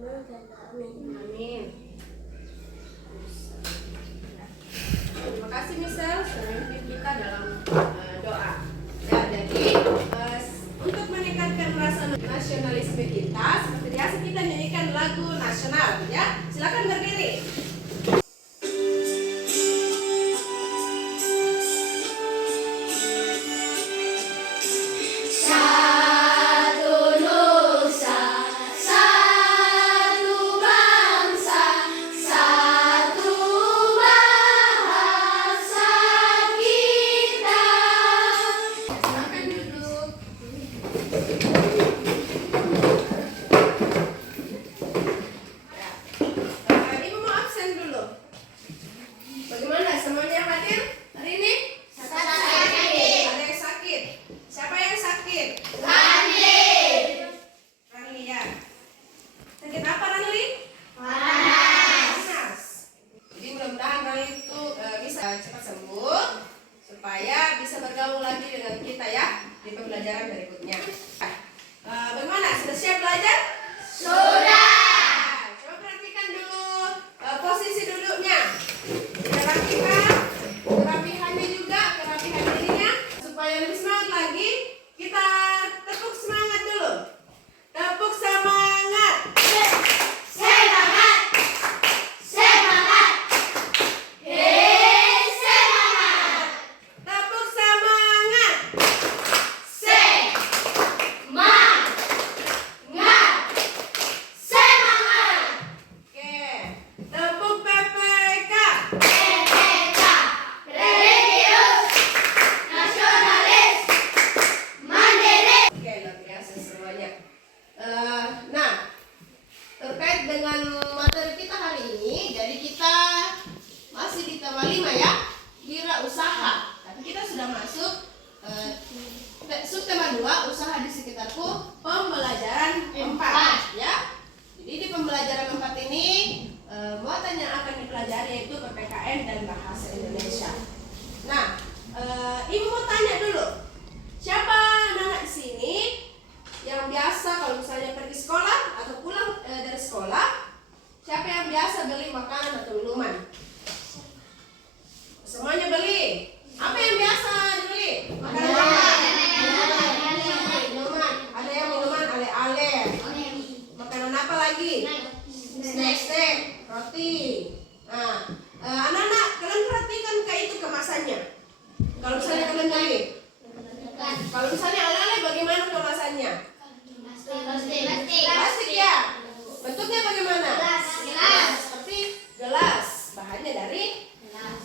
Amin. Terima kasih Michelle sudah memimpin kita dalam doa. Ya, jadi untuk meningkatkan rasa nasionalisme kita, seperti biasa kita nyanyikan lagu nasional. Ya, silakan berdiri. Cepat sembuh supaya bisa bergabung lagi dengan kita ya di pembelajaran berikutnya. Bagaimana? Sudah siap belajar? Sudah. Coba perhatikan dulu posisi duduknya. Rapikan, kerapihannya juga, kerapihan dirinya supaya lebih semangat lagi. Kita tepuk semangat dulu. Tepuk semangat. Subtema 2, usaha di sekitarku, pembelajaran 4 ya. Jadi di pembelajaran 4 ini muatan yang akan dipelajari yaitu PPKN dan bahasa Indonesia. Nah, Ibu mau tanya dulu, siapa anak di sini yang biasa kalau misalnya pergi sekolah atau pulang dari sekolah, siapa yang biasa beli makanan atau minuman? Semuanya beli. Apa yang biasa dibeli? Makanan apa? Minuman. Ada yang minuman ale-ale. Makanan apa lagi? Snack, roti. Nah, anak-anak, kalian perhatikan kayak itu kemasannya. Kalau misalnya kalian beli. Kalau misalnya ale-ale, bagaimana kemasannya? Plastik ya. Bentuknya bagaimana? Gelas. Seperti gelas. Bahannya dari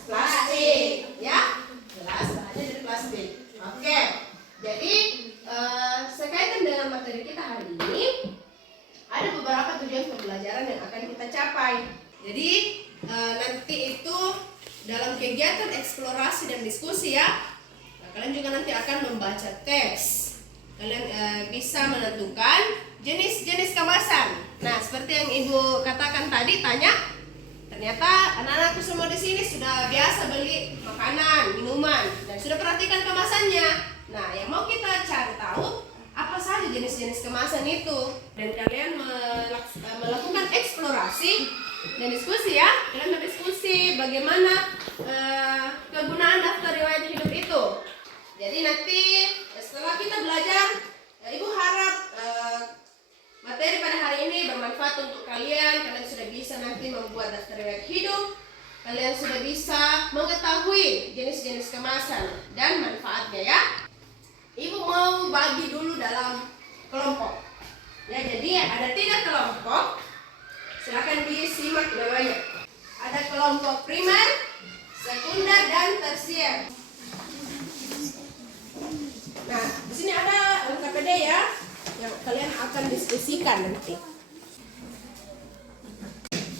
plastik, ya. Gelas bahannya dari plastik. Oke. Jadi sekaitan dengan materi kita hari ini, ada beberapa tujuan pembelajaran yang akan kita capai. Jadi nanti itu dalam kegiatan eksplorasi dan diskusi ya. Nah, kalian juga nanti akan membaca teks. Kalian bisa menentukan jenis-jenis kemasan. Nah, seperti yang Ibu katakan tadi, ternyata anak-anakku semua di sini sudah biasa beli makanan, minuman, dan sudah perhatikan kemasannya. Nah, yang mau kita cari tahu apa saja jenis-jenis kemasan itu, dan kalian melakukan eksplorasi dan diskusi ya. Kalian berdiskusi bagaimana kegunaan daftar riwayat hidup itu. Jadi nanti setelah kita belajar, Ibu harap materi pada hari ini bermanfaat untuk kalian. Kalian sudah bisa nanti membuat daftar riwayat hidup. Kalian sudah bisa mengetahui jenis-jenis kemasan dan manfaatnya ya. Ibu mau bagi dulu dalam kelompok. Ya, jadi ada 3 kelompok. Silakan disimak namanya. Ada kelompok primer, sekunder, dan tersier. Nah, di sini ada LKPD ya, yang kalian akan diskusikan nanti.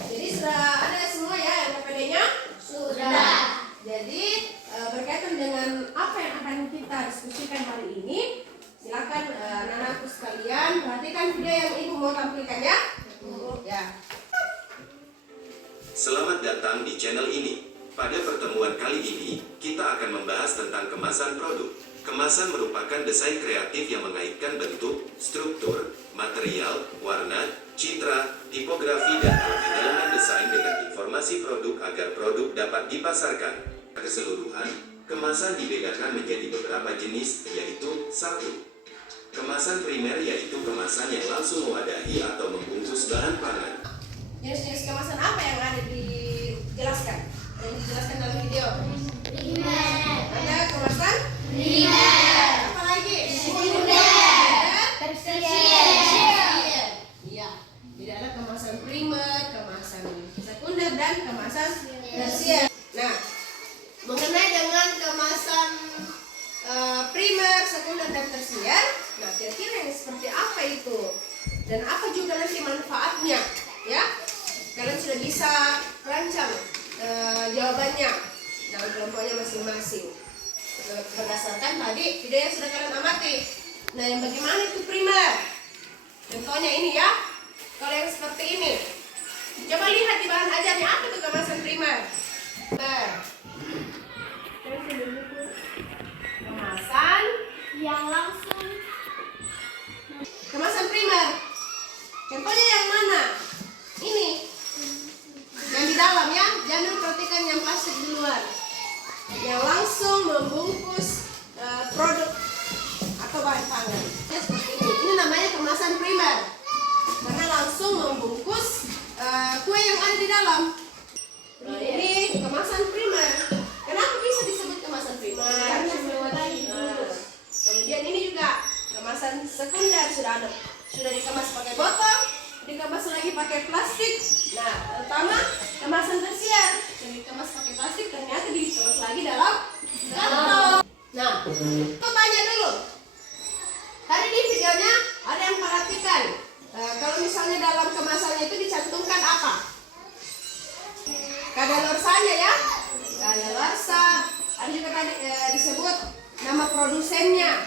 Jadi sudah ada semua ya LKPD-nya? Sudah. Jadi berkaitan dengan apa yang akan kita diskusikan hari ini, silakan anak-anakku sekalian perhatikan video yang Ibu mau tampilkan ya. Ya. Selamat datang di channel ini. Pada pertemuan kali ini, kita akan membahas tentang kemasan produk. Kemasan merupakan desain kreatif yang mengaitkan bentuk, struktur, material, warna, citra, tipologi, tipografi dan elemen desain dengan informasi produk agar produk dapat dipasarkan. Keseluruhan, kemasan dibedakan menjadi beberapa jenis, yaitu 1. Kemasan primer yaitu kemasan yang langsung mewadahi atau membungkus bahan pangan. Jenis-jenis kemasan apa yang ada dijelaskan? Yang dijelaskan dalam video. Primer. Ada kemasan Primer. apa lagi? Sekunder. Ada Tersier. Iya. Jadi ada kemasan primer, kemasan sekunder, dan kemasan tersier. Nah, mengenai dengan kemasan primer, sekunder, dan tersier, nah kira-kira yang seperti apa itu? Dan apa juga nanti manfaatnya? Ya, kalian sudah bisa rancang jawabannya dalam kelompoknya masing-masing berdasarkan tadi video yang sudah kalian amati. Nah, yang bagaimana itu primer? Contohnya ini ya. Kalau yang seperti ini, coba lihat di bahan ajarnya apa itu kemasan primer. Nah, kemasan Yang langsung. kemasan primer. Contohnya yang mana? Ini. Yang di dalam ya. Jangan perhatikan yang plastik di luar. Yang langsung membungkus produk atau bahan pangan. Ya, seperti ini. Ini namanya kemasan primer. Karena langsung membungkus kue yang ada di dalam. Nah, ini kemasan primer. Kenapa bisa disebut kemasan primer? Nah, kemudian ini juga kemasan sekunder, sudah dikemas pakai botol, dikemas lagi pakai plastik. Nah, terutama kemasan tersier yang dikemas pakai plastik ternyata dikemas lagi dalam kantong. Nah, aku tanya dulu. Tadi di videonya ada yang perhatikan kalau misalnya dalam kemasannya itu dicantumkan apa? Kadaluarsanya ya, kadaluarsa. Ada juga tadi disebut nama produsennya.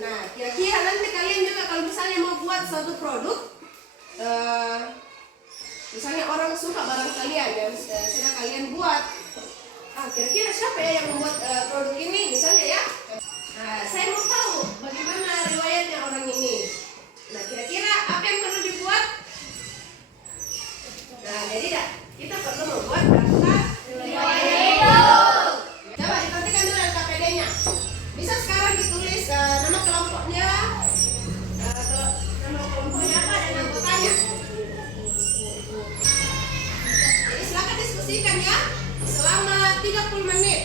Nah, kira-kira nanti kalian juga kalau misalnya mau buat suatu produk, misalnya orang suka barang kalian yang sedang kalian buat, kira-kira siapa ya yang membuat produk ini misalnya ya? Nah, saya mau tahu bagaimana riwayatnya orang ini. Nah, kira-kira apa yang perlu dibuat? Nah, jadi kita perlu membuat daftar riwayat hidup. Coba diperhatikan dulu LKPD-nya. Bisa sekarang ditulis nama kelompoknya, nama kelompoknya apa dan anggotanya. Jadi silakan diskusikan ya selama 30 menit.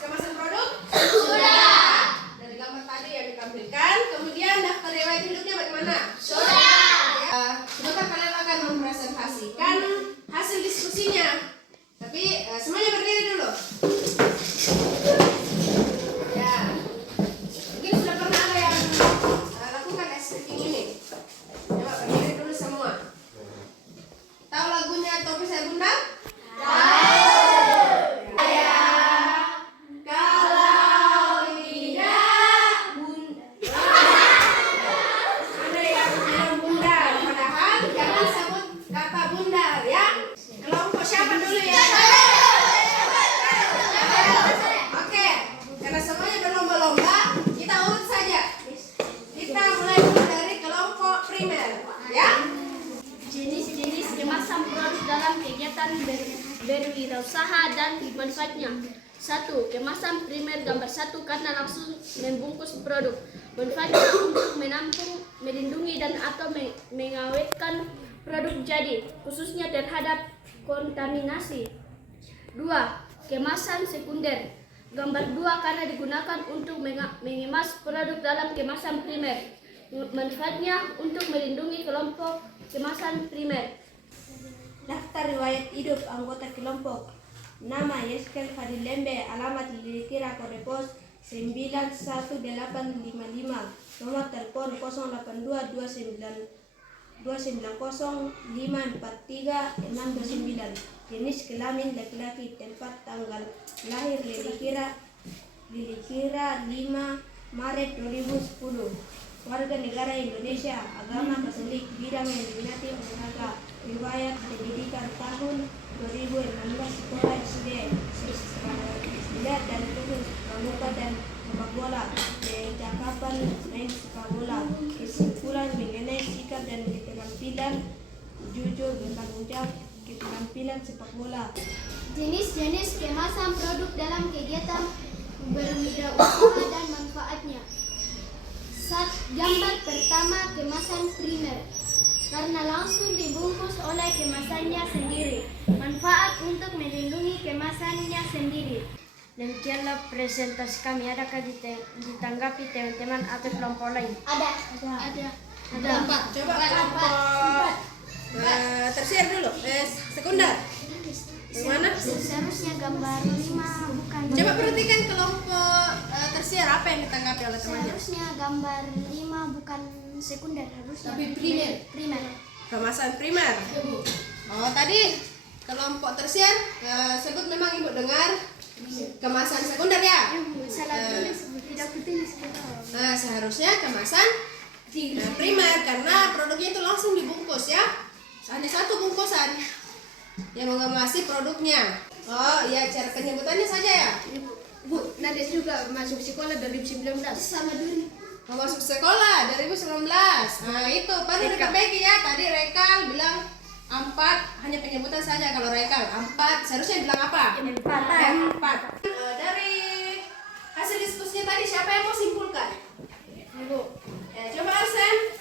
Kemasan produk sudah. Dari gambar tadi yang ditampilkan, kemudian daftar riwayat hidupnya bagaimana? Sudah. Sebentar kalian akan mempresentasikan hasil diskusinya. Tapi semuanya berdiri dulu. Ya. Mungkin sudah pernah ada yang lakukan STP ini. Coba berdiri dulu semua. Tahu lagunya Topi Saya Bunda? Jenis-jenis kemasan produk dalam kegiatan berwirausaha dan manfaatnya. 1. Kemasan primer gambar 1 karena langsung membungkus produk. Manfaatnya untuk menampung, melindungi dan atau mengawetkan produk jadi, khususnya terhadap kontaminasi. 2. Kemasan sekunder gambar 2 karena digunakan untuk mengemas produk dalam kemasan primer. Manfaatnya untuk melindungi kelompok kemasan primer. Daftar riwayat hidup anggota kelompok. Nama Yeskel Fadilembe, alamat Lilikira, kode pos 91855, nomor telepon 08059054329, jenis kelamin laki-laki, tempat tanggal lahir Lilikira 5 Maret 2010, warga negara Indonesia, agama Katolik, bidang yang diminati olahraga, riwayat pendidikan tahun 2016, sekolah SD, lihat dan tugas pramuka dan sepak bola, cakapan main sepak bola, kesimpulan mengenai sikap dan keterampilan jujur, bertanggung jawab, keterampilan sepak bola. Jenis-jenis kemasan produk dalam kegiatan berwirausaha dan manfaatnya. Gambar pertama, kemasan primer. Karena langsung dibungkus oleh kemasannya sendiri. Manfaat untuk melindungi kemasannya sendiri. Demikianlah presentasi kami. Adakah ditanggapi teman-teman atau kelompok lain? Ada. Empat. Coba kelompok tersier dulu. Sekunder. Yang mana? Seharusnya gambar 5 bukan. Coba perhatikan kelompok tersier, apa yang ditanggapi oleh temannya? Seharusnya gambar 5 bukan sekunder, harusnya. Tapi primer. Primer. Kemasan primer. Oh, tadi kelompok tersier sebut memang ibu dengar kemasan sekunder ya? Salah tulis, tidak tulis. Seharusnya kemasan primer karena produknya itu langsung dibungkus ya. Hanya satu bungkusan yang mengemasi produknya. Oh iya, cara penyebutannya saja ya? Bu, Nades juga masuk sekolah 2019. Sama dulu. Mau masuk sekolah 2019. Nah itu, pada diperbaiki ya. Tadi Rekal bilang 4, hanya penyebutan saja. Kalau Rekal 4, seharusnya bilang apa? 4. Dari hasil diskusinya tadi, siapa yang mau simpulkan? Ibu. Coba Arsen.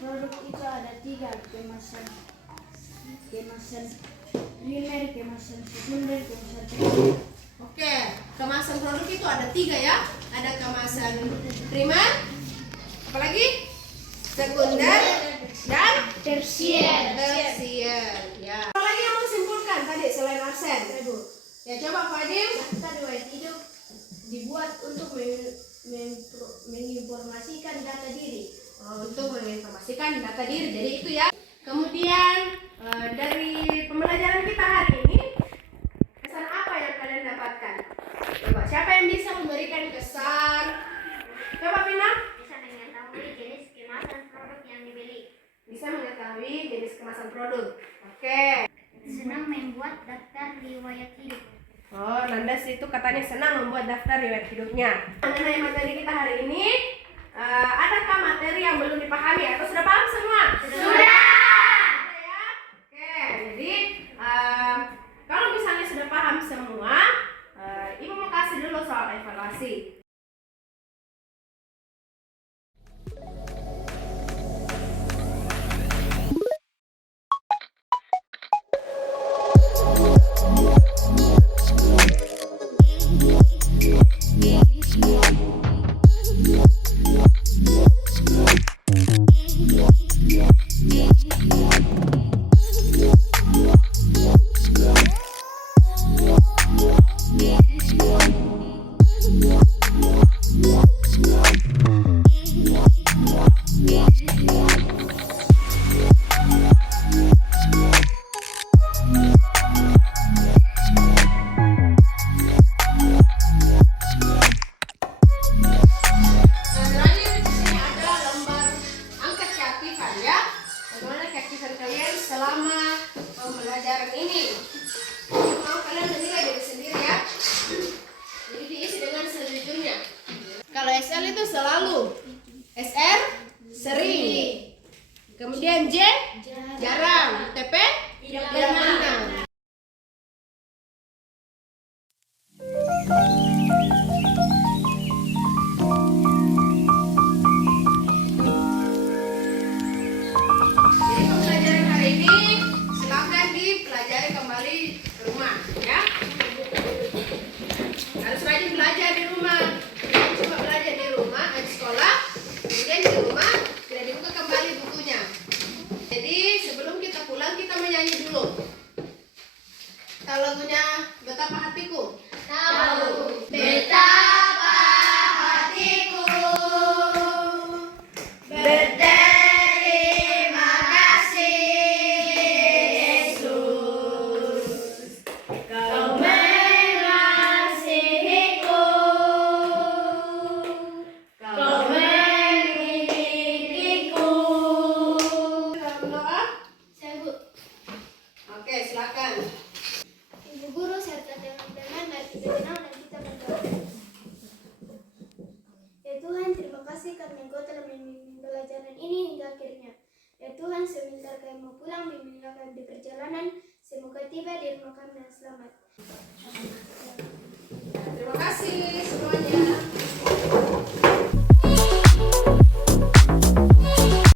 Produk itu ada 3, kemasan primer, kemasan sekunder, kemasan tersier. Oke, kemasan produk itu ada 3 ya. Ada kemasan primer, apalagi sekunder dan Tersier. Ya. Apa lagi yang mau simpulkan tadi selain Arsen? Ya coba Fadil. Daftar riwayat hidup dibuat untuk menginformasikan data diri. Untuk menginformasikan data diri. Jadi itu ya. Kemudian dari pembelajaran kita hari ini, kesan apa yang kalian dapatkan? Coba siapa yang bisa memberikan kesan? Coba Pina. Bisa mengetahui jenis kemasan produk yang dibeli. Bisa mengetahui jenis kemasan produk. Oke. Senang membuat daftar riwayat hidup. Oh, Nandas itu katanya senang membuat daftar riwayat hidupnya. Mengenai materi kita hari ini, adakah materi yang belum dipahami atau sudah paham semua? Sudah. Ya? Oke, jadi kalau misalnya sudah paham semua, Ibu mau kasih dulu soal evaluasi. Kalau SL itu selalu, SR sering, kemudian J jarang, TP tidak pernah. Jadi pembelajaran hari ini silakan dipelajari kembali ke rumah, ya. Harus rajin belajar di rumah. Cuma belajar di rumah, di sekolah, kemudian di rumah tidak dibuka kembali bukunya. Jadi Tahu lagunya Betapa Hatiku? Tahu. Betapa hatiku berterima kasih Yesus, Kau mengasihiku, Kau memilikiku. Dalam doa? Saya Bu. Oke, silakan. Ibu guru serta teman-teman, mari kita tenang dan kita berdoa. Ya Tuhan, terima kasih karena Engkau telah membimbing pelajaran ini hingga akhirnya. Ya Tuhan, sebentar kami mau pulang, bimbinglah kami di perjalanan. Semoga tiba di rumah kami dengan selamat. Terima kasih semuanya.